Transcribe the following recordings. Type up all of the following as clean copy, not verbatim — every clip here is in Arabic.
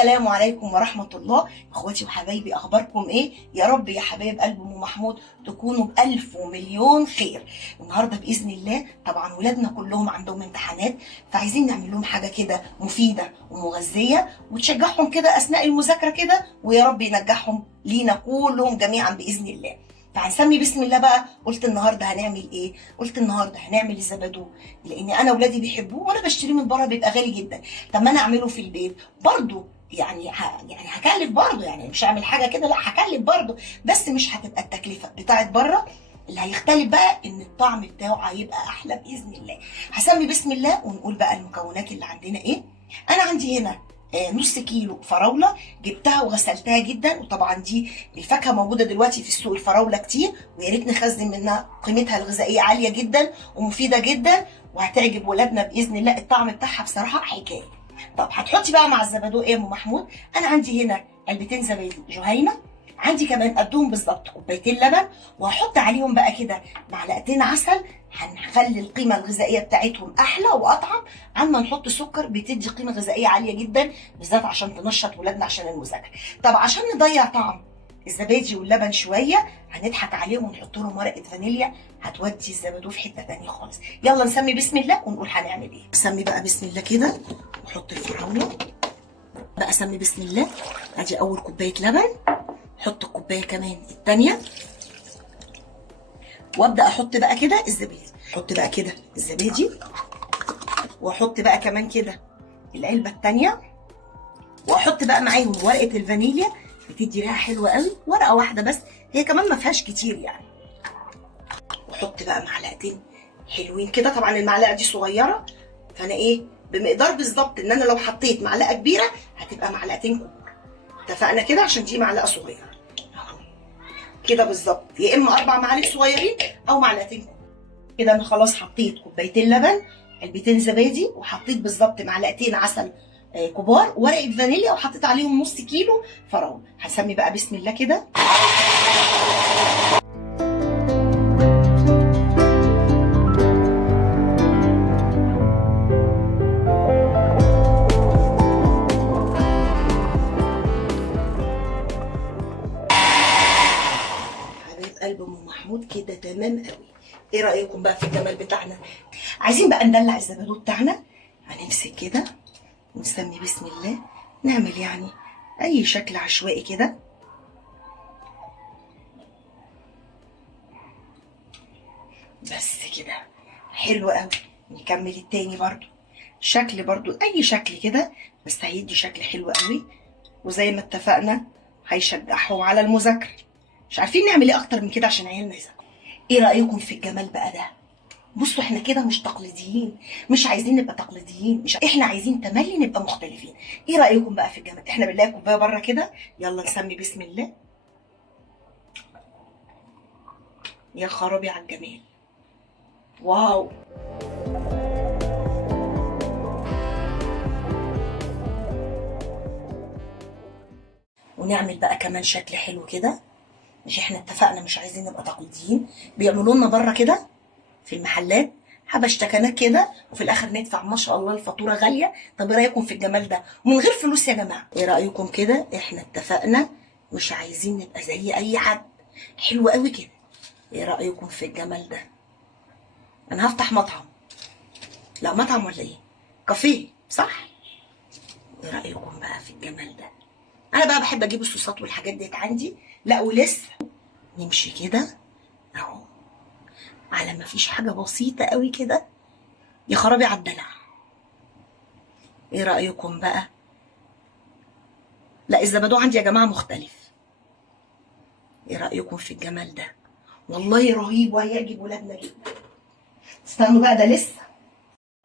السلام عليكم ورحمة الله. اخواتي وحبايبي، اخباركم ايه؟ يا رب يا حبايب قلب ام محمود تكونوا بألف ومليون خير. النهارده باذن الله طبعا ولادنا كلهم عندهم امتحانات، فعايزين نعمل لهم حاجه كده مفيده ومغذيه وتشجعهم كده اثناء المذاكره كده، ويا رب ينجحهم لينا كلهم جميعا باذن الله. فهنسمي بسم الله بقى. قلت النهارده هنعمل ايه؟ قلت النهارده هنعمل الزبادو، لان انا اولادي بيحبوه وانا بشتريه من بره بيبقى غالي جدا. طب ما انا اعمله في البيت برضو، يعني هكلف برضو، يعني مش هعمل حاجه كده، لا هكلف برضو، بس مش هتبقى التكلفه بتاعت بره. اللي هيختلف بقى ان الطعم بتاعه هيبقى احلى باذن الله. هسمي بسم الله ونقول بقى المكونات اللي عندنا ايه. انا عندي هنا نص كيلو فراوله، جبتها وغسلتها جدا، وطبعا دي الفاكهه موجوده دلوقتي في السوق الفراوله كتير، ويا ريت نخزن منها، قيمتها الغذائيه عاليه جدا ومفيده جدا وهتعجب ولادنا باذن الله. الطعم بتاعها بصراحه حكايه. طب هتحطي بقى مع الزبادو ايه يا ام محمود؟ انا عندي هنا علبتين زبادي جهينه، عندي كمان قدهم بالظبط كوبايتين لبن، وهحط عليهم بقى كده معلقتين عسل. هنخلي القيمه الغذائيه بتاعتهم احلى واطعم عن ما نحط سكر، بتدي قيمه غذائيه عاليه جدا بالذات عشان تنشط ولادنا عشان المذاكره. طب عشان نضيع طعم الزبادي واللبن شويه هنضحك عليهم ونحط لهم ورقه فانيليا، هتودي الزبادو في حته ثانيه خالص. يلا نسمي بسم الله ونقول هنعمل ايه. نسمي بقى بسم الله كده ونحط الفراوله بقى. سمي بسم الله. ادي اول كوبايه لبن، حط الكوبايه كمان الثانيه، وابدا احط بقى كده الزبادي. احط بقى كده الزبادي، واحط بقى كمان كده العلبه الثانيه، واحط بقى معاهم ورقه الفانيليا، بتدي ريحه حلوه قوي. ورقه واحده بس، هي كمان ما فيهاش كتير يعني. واحط بقى معلقتين حلوين كده، طبعا المعلقه دي صغيره، فانا ايه بمقدار بالظبط ان انا لو حطيت معلقه كبيره هتبقى معلقتين كبار. اتفقنا كده عشان دي معلقه صغيره كده بالظبط، يا اما 4 معالق صغيرين او معلقتين كبار. كده انا خلاص حطيت كوبايتين لبن، علبتين زبادي، وحطيت بالظبط معلقتين عسل كبار، ورقه فانيليا، وحطيت عليهم نص كيلو فراوله. هسمي بقى بسم الله كده. قلب ام محمود كده تمام قوي. ايه رايكم بقى في الجمال بتاعنا؟ عايزين بقى ندلع الزبادو بتاعنا. هنمسك كده ونسمي بسم الله، نعمل يعني اي شكل عشوائي كده. بس كده حلو قوي. نكمل التاني برضو، شكل برضو اي شكل كده، بس هيدي شكل حلو قوي، وزي ما اتفقنا هيشجعهم على المذاكره. مش عارفين نعمل ايه اكتر من كده عشان عيالنا يذاكروا. ايه رايكم في الجمال بقى ده؟ بصوا احنا كده مش تقليديين، مش عايزين نبقى تقليديين، مش احنا عايزين تملي نبقى مختلفين. ايه رايكم بقى في الجمال؟ احنا بنلاقي كوبايه بره كده، يلا نسمي بسم الله. يا خرابي على الجمال، واو. ونعمل بقى كمان شكل حلو كده. مش احنا اتفقنا مش عايزين نبقى تقليديين؟ بيعملوا لنا بره كده في المحلات حبشتكنات كده، وفي الاخر ندفع ما شاء الله الفاتوره غاليه. طب ايه رايكم في الجمال ده ومن غير فلوس يا جماعه؟ ايه رايكم كده؟ احنا اتفقنا مش عايزين نبقى زي اي حد، حلو قوي كده. ايه رايكم في الجمال ده؟ انا هفتح مطعم. لا مطعم ولا ايه، كافيه صح؟ ايه رايكم بقى في الجمال ده؟ انا بقى بحب اجيب الصوصات والحاجات ديت عندي. لا ولسه نمشي كده اهو على ما فيش حاجه بسيطه قوي كده. يا خرابي على الدلع. ايه رايكم بقى؟ لا الزبادو عندي يا جماعه مختلف. ايه رايكم في الجمال ده؟ والله رهيب وهيعجب ولادنا جدا. استنوا بقى ده لسه،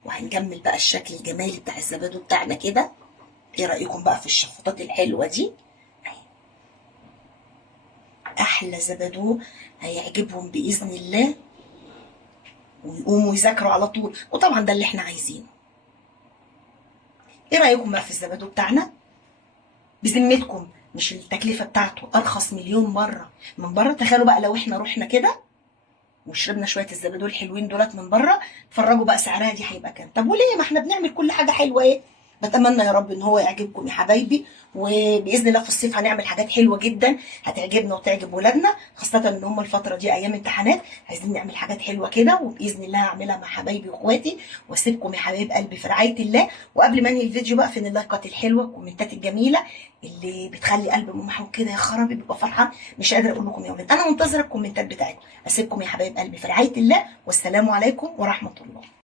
وهنكمل بقى الشكل الجمالي بتاع الزبادو بتاعنا كده. ايه رايكم بقى في الشفاطات الحلوه دي؟ احلى زبادو هيعجبهم باذن الله، ويقوموا يذاكروا على طول، وطبعا ده اللي احنا عايزينه. ايه رايكم بقى في الزبادو بتاعنا؟ بذمتكم مش التكلفه بتاعته ارخص مليون مره من بره؟ تخيلوا بقى لو احنا رحنا كده وشربنا شويه الزبادو الحلوين دولت من بره، اتفرجوا بقى سعرها دي هيبقى كام. طب وليه؟ ما احنا بنعمل كل حاجه حلوه ايه بتمنى يا رب ان هو يعجبكم يا حبايبي، وباذن الله في الصيف هنعمل حاجات حلوه جدا هتعجبنا وتعجب ولادنا، خاصه ان هم الفتره دي ايام امتحانات، عايزين نعمل حاجات حلوه كده، وباذن الله هعملها مع حبايبي واخواتي، واسيبكم يا حبايب قلبي في رعايه الله. وقبل ما انهي الفيديو بقى، فين اللايكات الحلوه والكومنتات الجميله اللي بتخلي قلب ام محمود كده يا خرابي بيبقى فرحان، مش قادره اقول لكم يا ولاد، انا منتظره الكومنتات بتاعتكم. اسيبكم يا حبايب قلبي في رعايه الله، والسلام عليكم ورحمه الله.